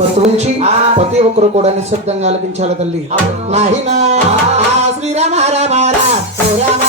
నుంచి. ప్రతి ఒక్కరు కూడా నిశ్శబ్దంగా ఆలపించాలి తల్లి. నాయనా Srirama Rama Rama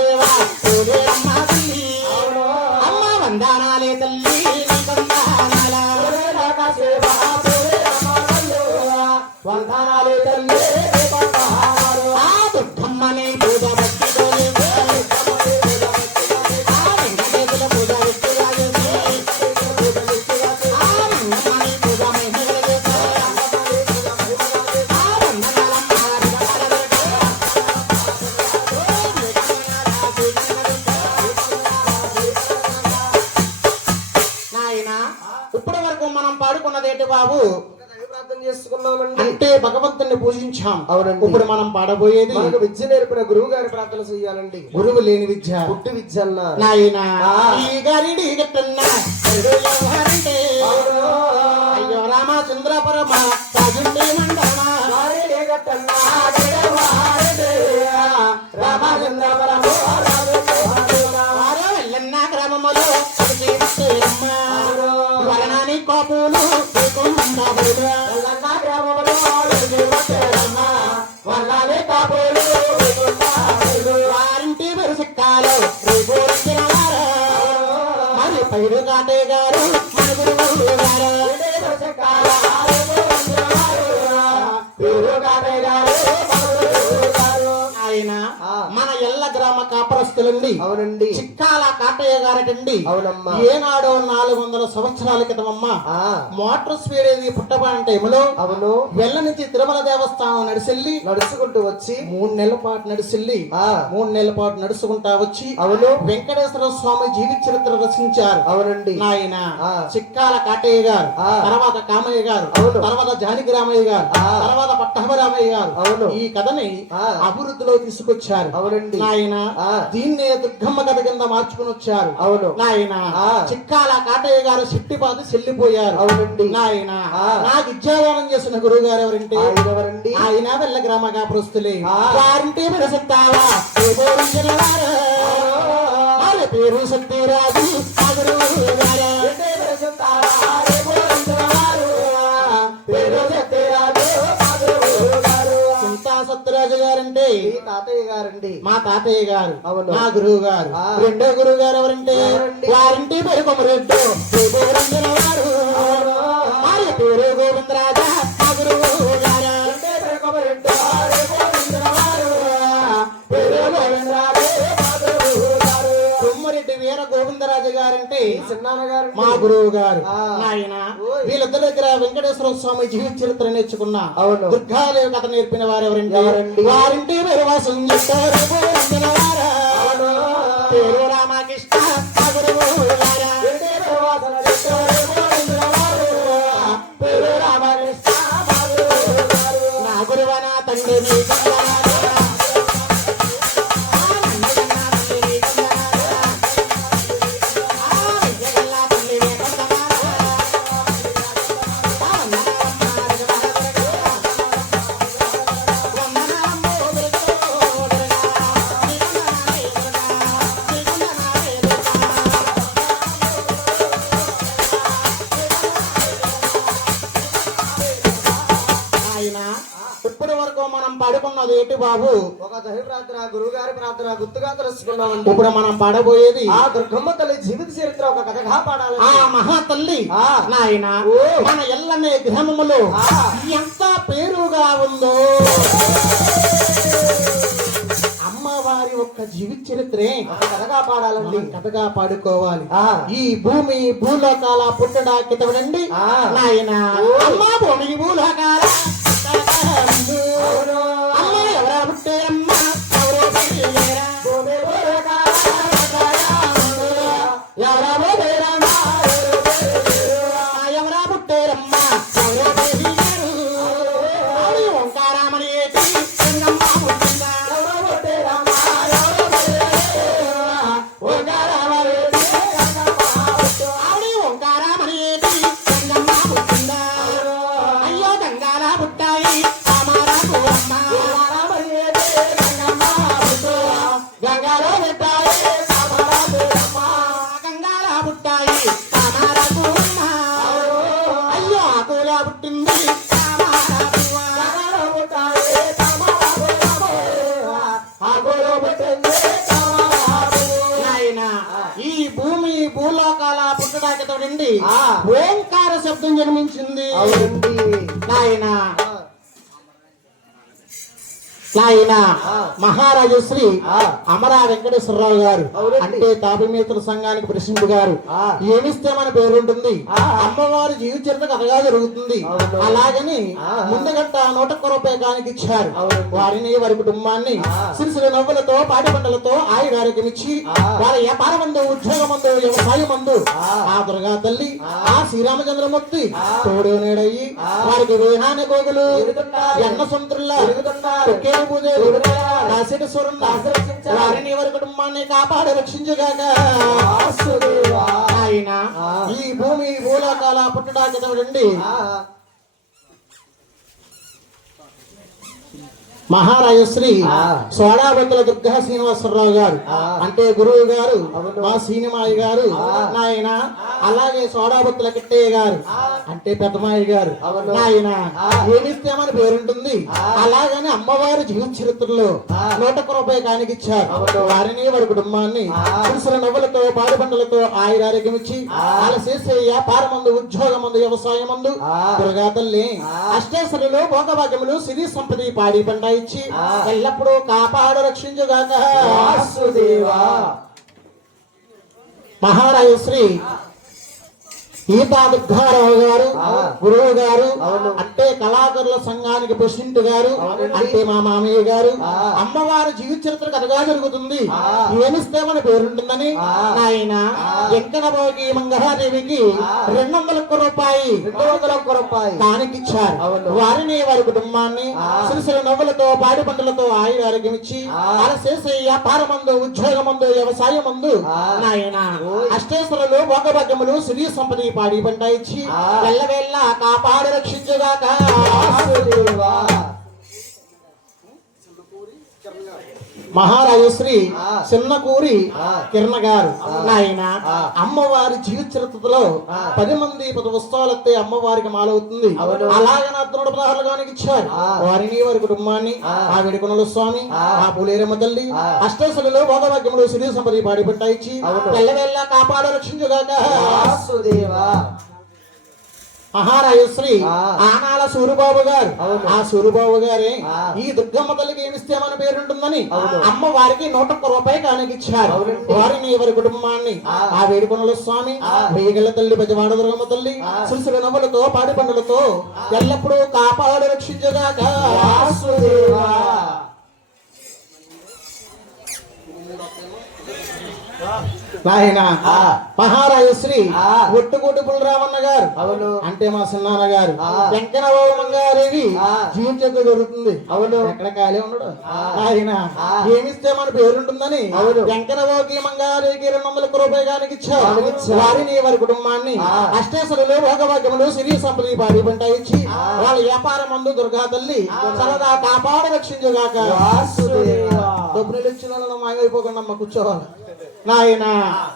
Se va a poner más. చేసుకున్నామండి. అంటే భగవంతుని పూజించాం. అవునండి. ఇప్పుడు మనం పాడబోయేది మనకు విద్య నేర్పిన గురువు గారి ప్రార్థన చేయాలండి. గురువు లేని విద్య. పుట్టి విద్య అన్నారు నాయనా. ఈ గారిడి గట్టన్నా. అయ్యో రామచంద్ర పరమ మరి గారు మన గురువు కాపరస్తులండి అవునండి చిక్కాల కాటయ్య గారటండి అవునమ్మా ఏనాడో నాలుగు వందల సంవత్సరాల క్రితమమ్మా ఆ, మోటార్ స్పీడ్ ఏది పుట్టబడిన టైములో అవును వెల్ల నుంచి తిరుమల దేవస్థానం నడిచెల్లి నడుచుకుంటూ వచ్చి మూడు నెలల పాటు నడిచెల్లి ఆ మూడు నెలల పాటు నడుచుకుంటా వచ్చి అవును వెంకటేశ్వర స్వామి జీవిత చరిత్ర రచించారు అవునండి నాయన ఆ. చిక్కాల కాటయ్య గారు. తర్వాత కామయ్య గారు అవును. తర్వాత జానకి రామయ్య గారు. తర్వాత పట్టభరామయ్య గారు అవును. ఈ కథని ఆ. అభివృద్ధిలో తీసుకొచ్చారు అవునండి నాయన ఆ. దీన్నే దుర్గమ్మ కథ కింద మార్చుకుని వచ్చారు. అవును. నాయన. చిక్కాల కాటయ్య గారు సిట్టిపాతి చెల్లిపోయారు. అవునండి. నాయన. నాకు విద్యాదానం చేసిన గురువు గారు ఎవరంటే ఆయన ఎవరండి ఆయన వెళ్ళ గ్రామ కాపురస్తులే. వారింటి వినసత్తావా పేరు సత్యరాజు. గారండి మా తాతయ్య గారు అవును. మా గురువు గారు. రెండో గురువు గారు ఎవరంటే? వారింటి పేరు కొమరెడ్డు శ్రీగోవిందుల వారు వారి గోవిందరాజు గారంటే చిన్నాన్న గారండి. మా గురువు గారు ఆ. నాయన ఓయ్. వీళ్ళిద్దరి దగ్గర వెంకటేశ్వర స్వామి జీవిత చరిత్ర నేర్చుకున్న. దుర్గాదేవి కథ నేర్పిన వారు ఎవరంటే? వారింటి వాసం చేస్తారు. పేరు రామకృష్ణ ప్రార్థన గుర్తుగా తెలుసుకున్నామండి ఇప్పుడు మనం పాడబోయేది ఆ దుర్గమ్మ తల్లి జీవిత చరిత్ర ఒక కథగా పాడాలి ఆ మహా తల్లి. నాయన. మన ఎల్లనే గ్రామములో. ఎంత పేరుగా ఉందో అమ్మవారి ఒక్క జీవిత చరిత్రే కథగా పాడాలండి కథగా పాడుకోవాలి. ఈ భూమి భూలోకాల పుట్టడా కితవడండి. నాయన అమ్మ భూమి భూలోకాల. అమ్మ ఎవరా పుట్టారమ్మ నాయన ఆ. మహారాజు శ్రీ. అమరా వెంకటేశ్వరరావు గారు. అంటే తాపిమేతుల సంఘానికి ప్రెసిడెంట్ గారు. ఏమిస్తే మన పేరుంటుంది. అమ్మవారి జీవిత చరిత్ర కథగా జరుగుతుంది. అలాగని. ముందుగట్ట నూట ఒక్క రూపాయకానికి ఇచ్చారు. వారిని వారి కుటుంబాన్ని. సిరిసిరి నవ్వులతో పాటి పంటలతో ఆయురారోగ్యం ఇచ్చి ఆ. వారి వ్యాపార మందు ఉద్యోగ మందు వ్యవసాయ మందు ఆ. దుర్గా తల్లి ఆ. శ్రీరామచంద్రమూర్తి. తోడు నేడయి ఆ. వారికి వేహాని గోగులు. ఎన్న సొంతుల్లా వారిని వారి కుటుంబాన్ని కాపాడి రక్షించగాక. ఆయన. ఈ భూమి భూలోకాల పుట్టడాకితడండి ఆ, మహారాజశ్రీ. సోడాబతుల దుర్గా శ్రీనివాసరావు గారు. అంటే గురువు గారు. మా సీనిమాయి గారు. నాయన అలాగే సోడాబత్తుల కిట్టయ్య గారు అంటే పెద్దమాయి గారు. నాయన. ఏమిస్తామని పేరుంటుంది. అలాగని అమ్మవారి జీవిత చరిత్రలో. నూట రూపాయి కానికిచ్చారు. వారిని వారి కుటుంబాన్ని. పురుషుల నవ్వులతో పాడి పంటలతో ఆయురారోగ్యం ఇచ్చి. వాళ్ళ చేసే వ్యాపార మందు ఉద్యోగ మందు వ్యవసాయ మందు. దుర్గా తల్లి. అష్టేశ్వరులు భోగభాగ్యములు సిరి సంపద పాడి పంట ఆ. ఎల్లప్పుడూ కాపాడు రక్షించుగాక వాసుదేవా. శ్రీ దుర్గారావు గారు. గురువు గారు. అంటే కళాకారుల సంఘానికి ప్రెసిడెంట్ గారు. అంటే మా మామయ్య గారు. అమ్మవారి జీవిత చరిత్ర కథగా జరుగుతుంది. ఏమిస్తే మన పేరుంటుందని. ఆయన. ఎంకనబోగి మంగళాదేవికి. రెండు వందల ఒక్క రూపాయి రెండు వందల ఒక్క రూపాయి కానికిచ్చారు అవును. వారిని వారి కుటుంబాన్ని. సిరిసిల నవ్వులతో పాడి పంటలతో ఆయుర ఆరోగ్యం ఇచ్చి మందు ఉద్యోగ మందు వ్యవసాయ మందు ఆ. నాయన ఓయ్. అష్టేశ్వరులు భోగభాగ్యములు సిరి సంపద పాడి పంట ఇచ్చి ఆ. వెళ్ళవేళ్ళ కాపాడు రక్షించుగాక వాసుదేవా. మహారాజు శ్రీ ఆ. చిన్నకూరి. కిరణ గారు. నాయన. అమ్మవారి జీవిత చరిత్రలో. పది మంది పది వస్తువులతో అమ్మవారికి మాలవుతుంది. అలాగే అర్జునుడు ప్రహారానికి ఇచ్చారు ఆ. వారిని వారి కుటుంబాన్ని ఆ. వేడుకొనల స్వామి ఆ. పూలేరమ్మ తల్లి ఆ. అష్టేశ్వరులు భోగభాగ్యములు సిరి సంపద పాడి పంట ఇచ్చి అవును. వెళ్ళవేళ్ళ కాపాడు రక్షించుగాక వాసుదేవా. మహారాజు శ్రీ ఆ. ఆనాల సూరిబాబు గారు. ఆ సూరిబాబు గారే. ఈ దుర్గమ్మ తల్లికి ఏమిస్తే మన పేరుంటుందని. అమ్మ వారికి నూట ఒక్క రూపాయి కానికిచ్చారు. వారిని ఎవరి కుటుంబాన్ని ఆ. వేడుకొనల స్వామి. వేగల తల్లి బజవాడ దుర్గమ్మ తల్లి ఆ. సులసుల నవ్వులతో పాడి పండులతో ఎల్లప్పుడూ కాపాడు రక్షించగాక వాసుదేవా. నాయన ఆ. మహారాజు శ్రీ ఆ. ఒట్టుకోటి పుల్లరామన్న గారు అవును అంటే మా సిన్నాన్న గారు ఆ. వెంకనబాబు గారివి ఆ. జీవించేత జరుగుతుంది అవును. ఎక్కడ ఖాళీ ఉండడు. ఆయన. ఏమిస్తే మన పేరుంటుందని అవును. వెంకనబాబుకి మంగారికి రెండు వందల ఒక్క రూపాయి కానికి ఇచ్చారు. వారిని వారి కుటుంబాన్ని. అష్టేశ్వరులు భోగభాగ్యములు సిరి సంపద పాడి పంట ఇచ్చి. వాళ్ళ వ్యాపారం మందు దుర్గా తల్లి సరదా కాపాడు రక్షించుగాక. డబ్బులు ఇచ్చిన మాయమైపోకుండా అమ్మ కూర్చోవాలి నాయన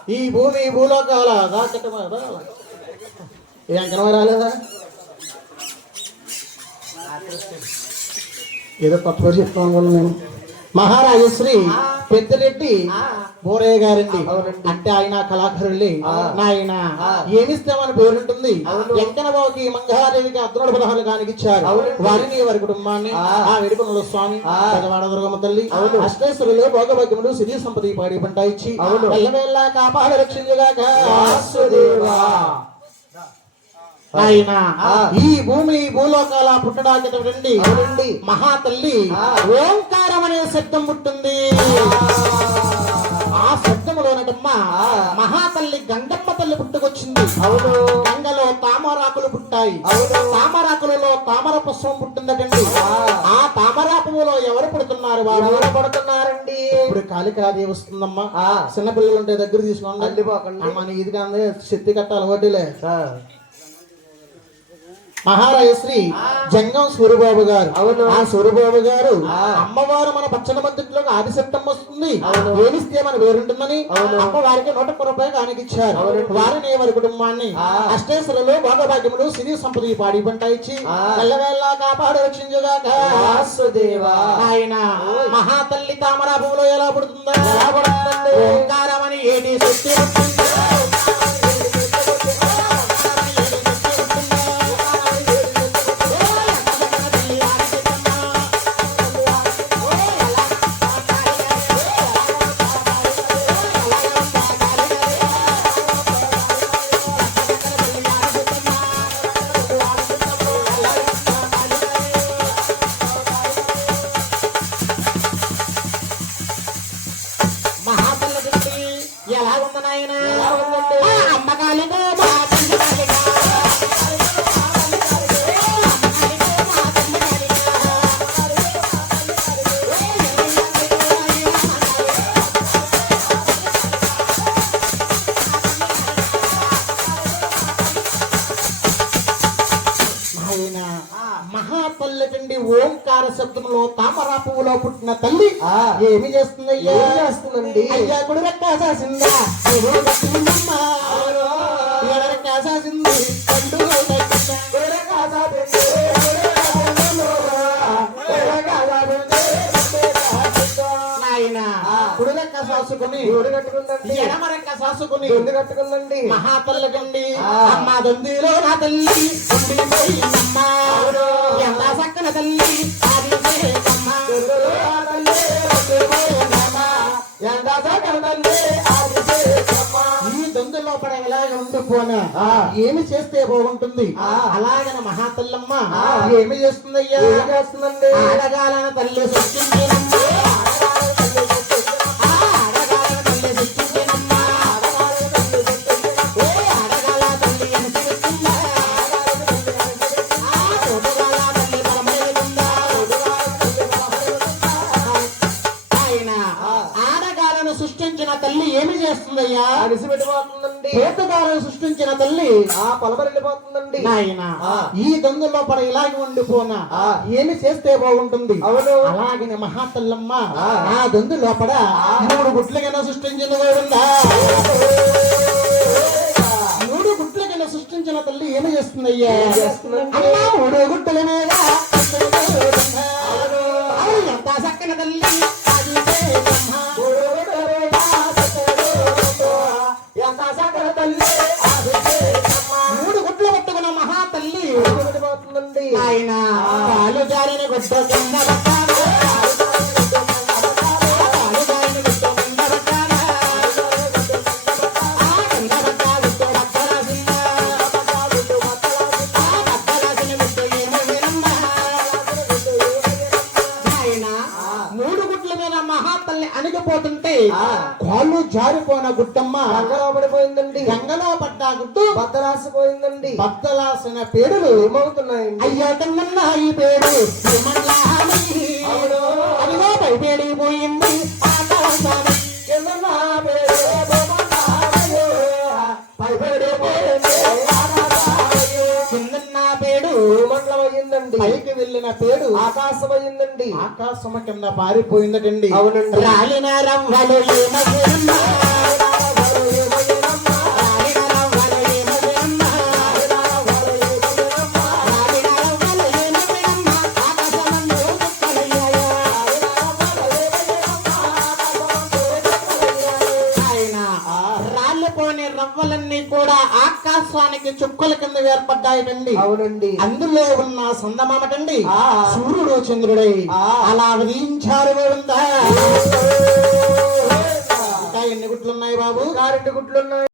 ఈ భూమి భూలోకాల దాకటమా ఇది అంకనమా రాలేదా? ఏదో కొత్త పేరు చెప్తాను అనుకున్నా నేను. మహారాజశ్రీ. పెద్దిరెడ్డి. బోరయ్య గారండి. అంటే ఆయన కళాకారులే ఆ. నాయన. ఏమిస్తామని పేరుంటుంది అవును. ఎంకనబాబుకి మంగాదేవికి అద్రోడ పదహాలు కానికిచ్చారు. వారిని వారి కుటుంబాన్ని ఆ. వేడుకొండల స్వామి. పెదవాడ దుర్గమ్మ తల్లి. అష్టేశ్వరులు భోగభగ్యములు సిరి సంపద పాడి పంట ఇచ్చి. ఎల్లవేళ్ళ కాపాడ రక్షించగాక. ఆయన. ఈ భూమి భూలోకాల పుట్టడానికి రండి ఆ. ఓంకారం అనే శబ్దం పుట్టింది ఆ శబ్దములోనటమ్మ. మహాతల్లి గంగమ్మ తల్లి పుట్టుకొచ్చింది అవును గంగలో తామరాకులు పుట్టాయి అవును. తామరాకులలో తామర పుష్పం పుట్టిందటండి ఆ. తామర పువ్వులో ఎవరు పుడుతున్నారు బాబు ఎవరు పడుతున్నారండి ఇప్పుడు కాళికాదేవి వస్తుందమ్మా ఆ. చిన్న పిల్లలు ఉంటే దగ్గర తీసుకోండి ఇది కాదు శక్తి కట్టాలి ఒకటిలే ఆ. మహారాజశ్రీ. జంగం సూరిబాబు గారు. ఆ సూరిబాబు గారు. అమ్మవారు మన పచ్చని ఆది సప్తం వస్తుంది. ఏమిస్తే మన వేరుంటుందని. అమ్మవారికి నూట రూపాయలు కానికిచ్చారు. వారిని వారి కుటుంబాన్ని. అష్టేశ్వరులు భోగభాగ్యములు సిరి సంపద పాడి పంట ఇచ్చి ఆ. వెళ్ళవేళ కాపాడు రక్షించుగాక ఆయన మహాతల్లి తామర పువ్వులో ఎలా పుడుతుందా ఎలా పుడుతుంది? ఓంకారం అని ఏటి శక్తి కండి ఓంకార శబ్దంలో తామర పువ్వులో పుట్టిన తల్లి. ఏమి చేస్తుందయ్యా ఏం చేస్తుందండి? అయ్యా కుడి ఎవరు కట్టుకుందండి. సాసుకుని మహాతల్లి. అమ్మ దొందిలో నా తల్లి. ఎంత సక్కన తల్లి. ఏమి చేస్తే బాగుంటుంది? ఆ. అలాగన మహాతల్లమ్మ. ఏమి చేస్తుందయ్యా? ఏం చేస్తుందండి? ఆడగాలన తల్లి సృష్టించినమ్మ. సృష్టించిన తల్లి ఆ పొలమరి వెళ్ళిపోతుందండి నాయన ఆ. ఈ దొంగలో పడ ఇలాగే ఉండిపోనా. ఏమి చేస్తే బాగుంటుంది అవును. అలాగిన మహాతల్లమ్మ ఆ. దొందు లోపల మూడు గుట్లకైనా సృష్టించిన గోవిందా మూడు గుట్లకైనా సృష్టించిన తల్లి ఏమి చేస్తుందండి? అమ్మా, మూడు గుట్టల మీద ఎంత చక్కన తల్లి అది ఆయన కాలు జారిన గుడ్డ కింద జారిపోయిన గుట్టమ్మ. గంగలో పడిపోయిందండి గంగలో పడ్డ గుట్టు బద్దరాసిపోయిందండి బద్దలాసిన పేరులు ఏమవుతున్నాయండి? అయ్యా కన్నన్న ఈ పేరు. అదిగో పైపేడిపోయింది పేరు? పైకి వెళ్ళిన పేడు ఆకాశమయ్యిందండి ఆకాశము? కింద పారిపోయిందటండి. అవునండి. రాలిన రవ్వలు ఆకాశానికి చుక్కల కింద ఏర్పడ్డాయిటండి. అవునండి. అందులో ఉన్న సందమామటండి. ఆ. సూర్యుడు చంద్రుడై. అలా ఉదయించారు గోవిందా. ఇంకా ఎన్ని గుట్లు ఉన్నాయి బాబు? ఇంకా రెండు గుడ్లు ఉన్నాయి